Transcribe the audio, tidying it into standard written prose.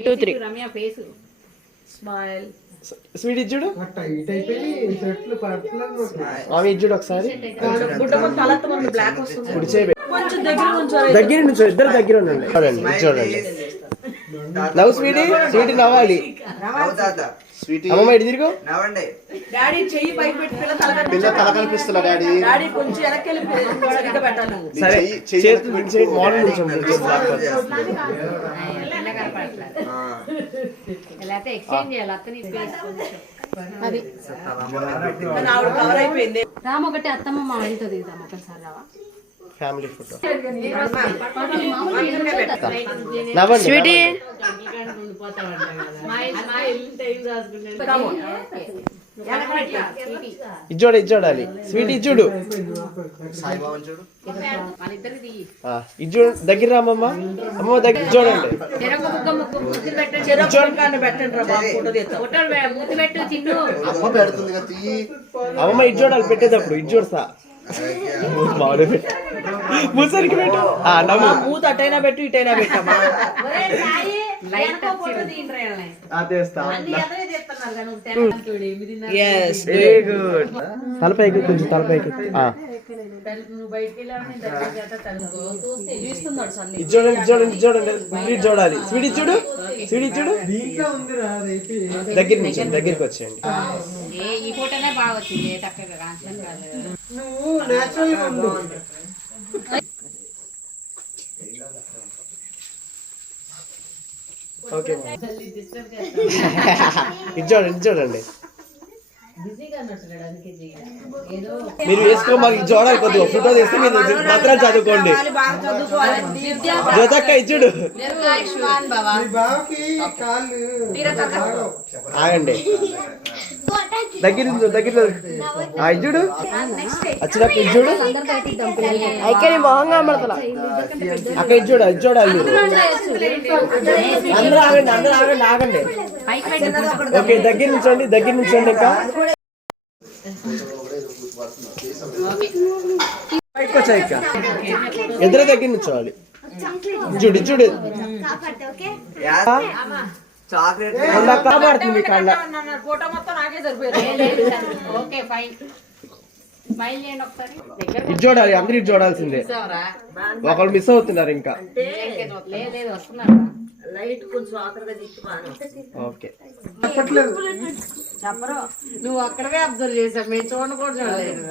2 3 Ramya face smile sweet ఇచ్చుడు ఆమె ఇచ్చుడు ఒకసారి దగ్గర నుంచి ఇద్దరు దగ్గర ఉండండి చూడండి నవ్వు స్వీటీ స్వీటీ నవ్వాలి అమ్మమ్మ ఇటు తిరుగు డాడీ చెయ్యి పైకి పెట్టి పిల్ల తల కనిపిస్తున్నా డాడీ డాడీ కొంచెం వెనక్కి వెళ్ళి సరిగ్గా పెట్టాలి సరే చేతులు మార్నింగ్ నుంచి అది ఆవిడ కవర్ అయిపోయింది. రామ ఒకటి అత్తమ్మ మామయ్యతో దిగుతాం ఒకసారి రావా ఫ్యామిలీ ఫోటో స్వీటీ ఇచ్చోడు ఇచ్చోడాలి స్వీట్ ఇచ్చుడు ఇచ్చుడు దగ్గర రామమ్మ అమ్మ దగ్గర చూడండి అమ్మమ్మ ఇచ్చోడాలి పెట్టేటప్పుడు ఇచ్చోడుస్తా ముసరికి పెట్టు మూత అటైనా పెట్టు ఇటైనా పెట్టమ్మా. తలపైకి కొంచెం తలపైకి చూడండి చూడండి చూడండి స్వీట్ చూడాలి స్వీట్ ఇచ్చుడు స్వీట్ ఇచ్చుడు దగ్గర నుంచి దగ్గరికి వచ్చేయండి ఈ ఫోటోనే బాగా వచ్చింది ఓకే ఇది చూడండి చూడండి మీరు వేసుకో మాకు చూడాలి కొద్దిగా ఫోటో తీస్తే మీరు మాత్రం చదువుకోండి జోతక్క ఇచ్చుడు ఆగండి దగ్గర దగ్గర ఇచ్చుడు వచ్చినప్పుడు ఇచ్చుడు అక్కడ మొహంగా అమ్మడతలా అక్కడ ఇచ్చుడు అది చూడాలి అందరూ ఆగండి అందరూ ఆగండి ఆగండి ఓకే దగ్గర నుంచండి దగ్గర నుంచండి ఇంకా బయటకు వచ్చా ఇంకా ఇద్దరు దగ్గర నుంచోవాలి చూడు చూడు కాపాడుతుంది కళ్ళ ఫోటో మొత్తం నాకే సరిపోయింది. ఇది చూడాలి అందరు ఇది చూడాల్సిందే ఒకళ్ళు మిస్ అవుతున్నారు ఇంకా లైట్ కొంచెం ఆఖరిగా తీసి ఓకే చెప్పరు నువ్వు అక్కడవే అబ్జర్వ్ చేసావు మేము చూడకూడదు చూడలేదు.